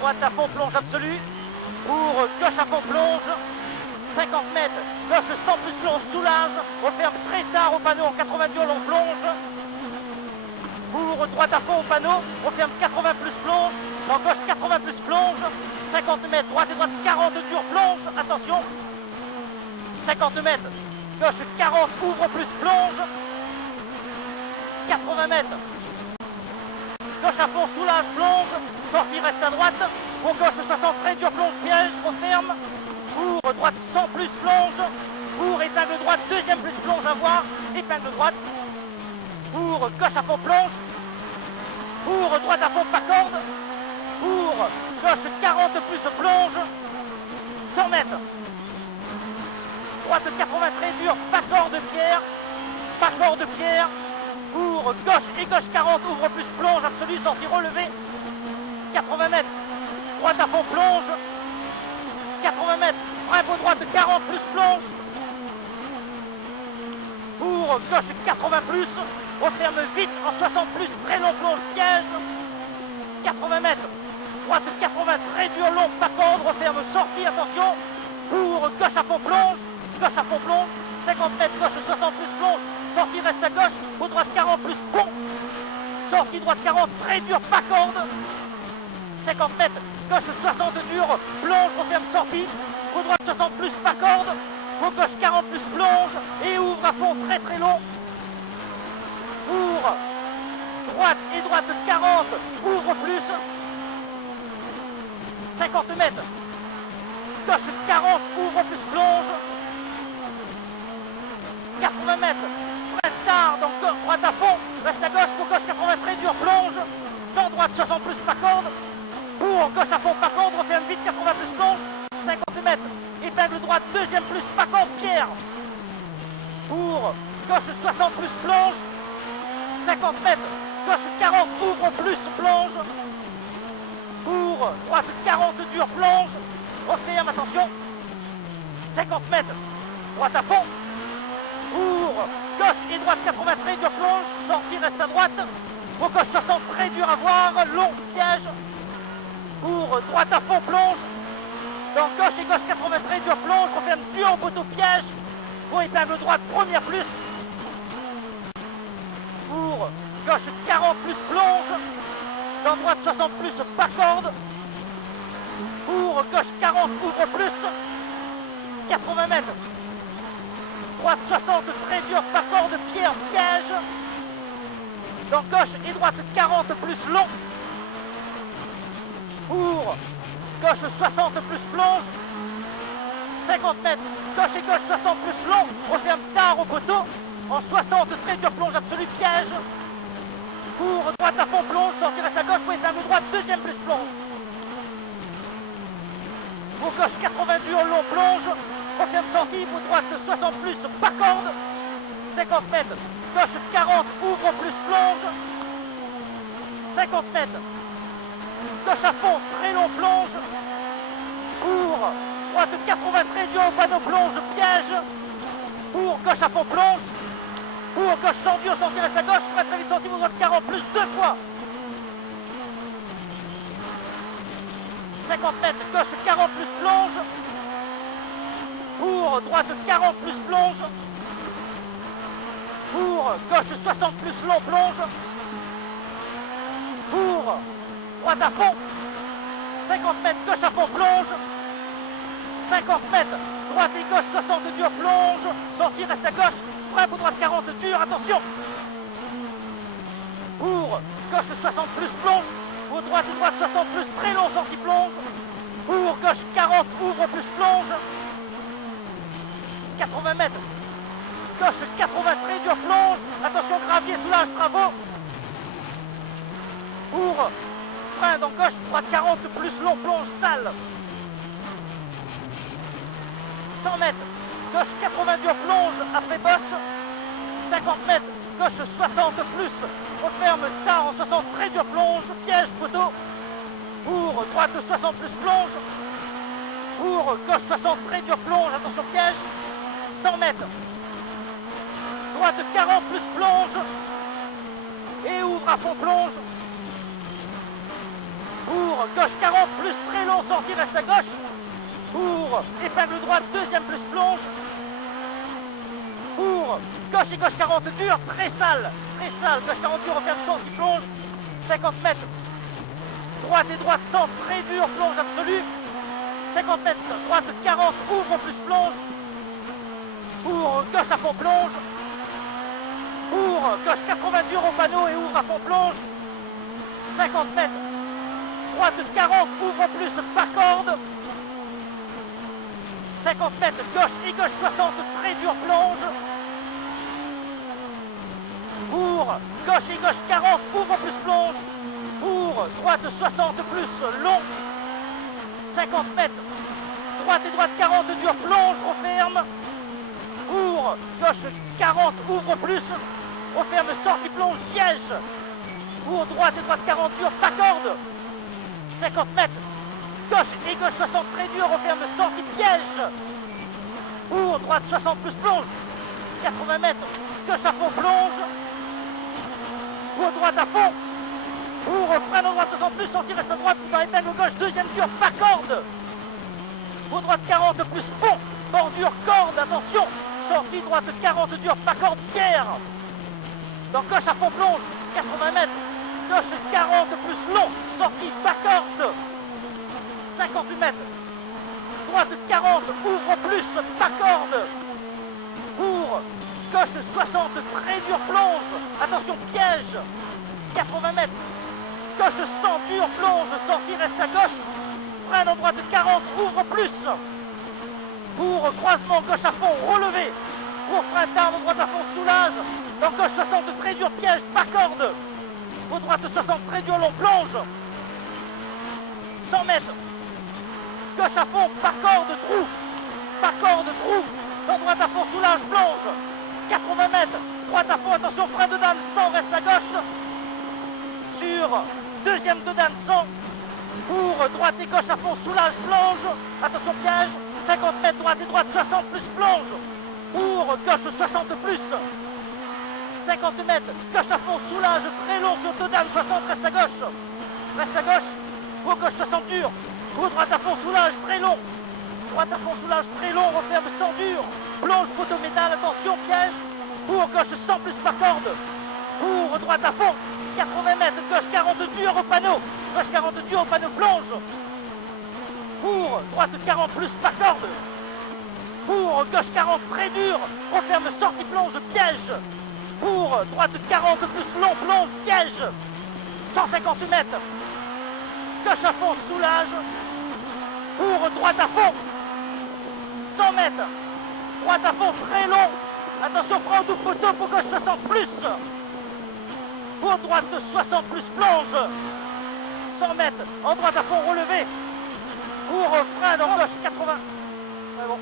droite à fond plonge absolue. Pour gauche à fond plonge. 50 mètres, gauche 100 plus plonge, soulage. On ferme très tard au panneau en 90 on plonge. Pour droite à fond au panneau, on ferme 80 plus plonge. Dans gauche 80 plus plonge. 50 mètres, droite et droite 40 dur plonge. Attention. 50 mètres, gauche 40 ouvre plus plonge. 80 mètres. Gauche à fond, soulage, plonge. Sortie reste à droite. Pour gauche 60 très dur plonge, piège, on ferme. Pour droite 100 plus plonge. Pour épingle droite, deuxième plus plonge à voir. Épingle droite. Pour gauche à fond plonge. Pour droite à fond pas corde. Pour gauche 40 plus plonge. 100 mètres. Droite 80 très dur, pas corde pierre. Pas corde pierre. Pour gauche et gauche 40 ouvre plus plonge absolue, sortie relevée. 80 mètres. Droite à fond plonge. 80 mètres, frein pour droite 40 plus plonge. Pour gauche 80 plus, on ferme vite en 60 plus, très long plonge, piège. 80 mètres, droite 80 très dur long, pas corde, on ferme sortie, attention. Pour gauche à fond plonge, 50 mètres, gauche 60 plus plonge, sortie reste à gauche, pour droite 40 plus pont. Sortie droite 40, très dur, pas corde. 50 mètres, gauche 60 dur, plonge, on ferme sortie, pour droite 60 plus, pas corde, pour gauche 40 plus plonge, et ouvre à fond très très long, pour droite et droite 40, ouvre plus, 50 mètres, gauche 40, ouvre plus plonge, 80 mètres, frein tard, donc droite à fond, reste à gauche, pour gauche 80 très dur, plonge, dans droite 60 plus, pas corde, pour gauche à fond, pas corde, on ferme vite, 80 plus plonge, 50 mètres, épingle droite, deuxième plus, pas corde, pierre. Pour gauche 60 plus plonge, 50 mètres, gauche 40, ouvre plus, plonge. Pour droite 40 dur, plonge, on ferme, attention. 50 mètres, droite à fond. Pour gauche et droite 80 très dur, plonge, sortie reste à droite. Pour gauche 60 très dur à voir, long, piège. Pour droite à fond plonge, dans gauche et gauche 80 très dur plonge, on ferme dur en poteau piège, pour épingle droite première plus, pour gauche 40 plus plonge, dans droite 60 plus pas corde, pour gauche 40 ouvre plus, 80 mètres, droite 60 très dur pas corde pierre piège, dans gauche et droite 40 plus long, pour gauche 60 plus plonge, 50 mètres, gauche et gauche 60 plus long, on ferme tard au poteau, en 60 très dur plonge absolu piège, pour droite à fond plonge, sortir à sa gauche, pour épingle droite, deuxième plus plonge, pour gauche 80 dur long plonge, on ferme sortie, pour droite 60 plus pas corde, 50 mètres, gauche 40 ouvre plus plonge, 50 mètres, gauche à fond, très long plonge, pour droite 80 très dur au panneau plonge, piège, pour gauche à fond plonge, pour gauche sans dur, sortir à sa gauche, très très vite sortie, pour droite 40 plus deux fois, 50 mètres, gauche 40 plus plonge, pour droite 40 plus plonge, pour gauche 60 plus long plonge, pour droite à fond, 50 mètres, gauche à fond plonge, 50 mètres, droite et gauche 60 dur plonge, sortie reste à gauche, frein pour droite 40 dur, attention. Pour gauche 60 plus plonge, pour droite et droite 60 plus très long, sortie plonge, pour gauche 40 ouvre plus plonge, 80 mètres, gauche 80 très dur plonge, attention gravier, soulage, travaux, pour frein dans gauche, droite 40 plus long, plonge, sale, 100 mètres, gauche 80 dur plonge, après bosse, 50 mètres, gauche 60 plus, on ferme tard en 60 très dur plonge, piège, poteau, pour droite 60 plus plonge, pour gauche 60 très dur plonge, attention piège, 100 mètres, droite 40 plus plonge, et ouvre à fond plonge, pour gauche 40 plus très long, sortie reste à gauche. Pour épingle droite, deuxième plus plonge. Pour gauche et gauche 40 dur, très sale, gauche 40 dur, referme sortie plonge. 50 mètres, droite et droite centre, très dur, plonge absolue. 50 mètres, droite 40, ouvre plus plonge. Pour gauche à fond plonge. Pour gauche 80 dur au panneau et ouvre à fond plonge. 50 mètres, droite 40, ouvre plus, pas corde. 50 mètres, gauche et gauche 60, très dur plonge. Pour gauche et gauche 40, ouvre plus plonge. Pour droite 60 plus long. 50 mètres, droite et droite 40, dur plonge, referme. Pour gauche 40, ouvre plus, referme, sortie plonge, piège. Pour droite et droite 40 dur, pas corde. 50 mètres, gauche et gauche 60 très dur, referme, sortie, piège. Pour droite 60 plus plonge. 80 mètres, gauche à fond plonge. Pour droite à fond. Pour frein à droite 60 plus, sortie reste à droite, dans épingle gauche, deuxième dur, pas corde. Pour droite 40 plus fond, bordure, corde, attention. Sortie droite 40 dur, pas corde, pierre. Dans gauche à fond plonge, 80 mètres. Gauche 40 plus long, sortie, pas corde. 58 mètres. Droite 40, ouvre plus, pas corde. Pour gauche 60, très dur, plonge. Attention, piège. 80 mètres. Gauche 100, dur, plonge, sortie, reste à gauche. Freine en droite 40, ouvre plus. Pour croisement, gauche à fond, relevé. Pour frein d'arme, droite à fond, soulage. Dans gauche 60, très dur, piège, pas corde. Pour droite 60, très dur, long, plonge. 100 mètres. Gauche à fond, pas corde, trou. Pas corde, trou. Dans droite à fond, soulage, plonge. 80 mètres. Droite à fond, attention, frein de dame, 100, reste à gauche. Sur deuxième de dame, 100. Pour droite et gauche à fond, soulage, plonge. Attention, piège. 50 mètres, droite et droite, 60 plus, plonge. Pour gauche, 60 plus. 50 mètres, gauche à fond, soulage, très long sur deux dames, 60, reste à gauche. Reste à gauche. Pour gauche, 60 dur. Pour droite à fond, soulage, très long. Droite à fond, soulage, très long, referme, 100 dur. Plonge, poteau métal, attention, piège. Pour gauche, 100 plus, pas corde. Pour droite à fond, 80 mètres, gauche 40 dur au panneau. Gauche 40 dur au panneau, plonge. Pour droite 40 plus, pas corde. Pour gauche 40, très dur. Referme, sortie, plonge, piège. Pour droite 40 plus, long, plonge, piège. 150 mètres. Gauche à fond, soulage. Pour droite à fond. 100 mètres. Droite à fond, très long. Attention, frein au double poteau pour gauche 60 plus. Pour droite 60 plus, plonge. 100 mètres. En droite à fond, relevé. Pour frein dans gauche 80. Ouais, bon.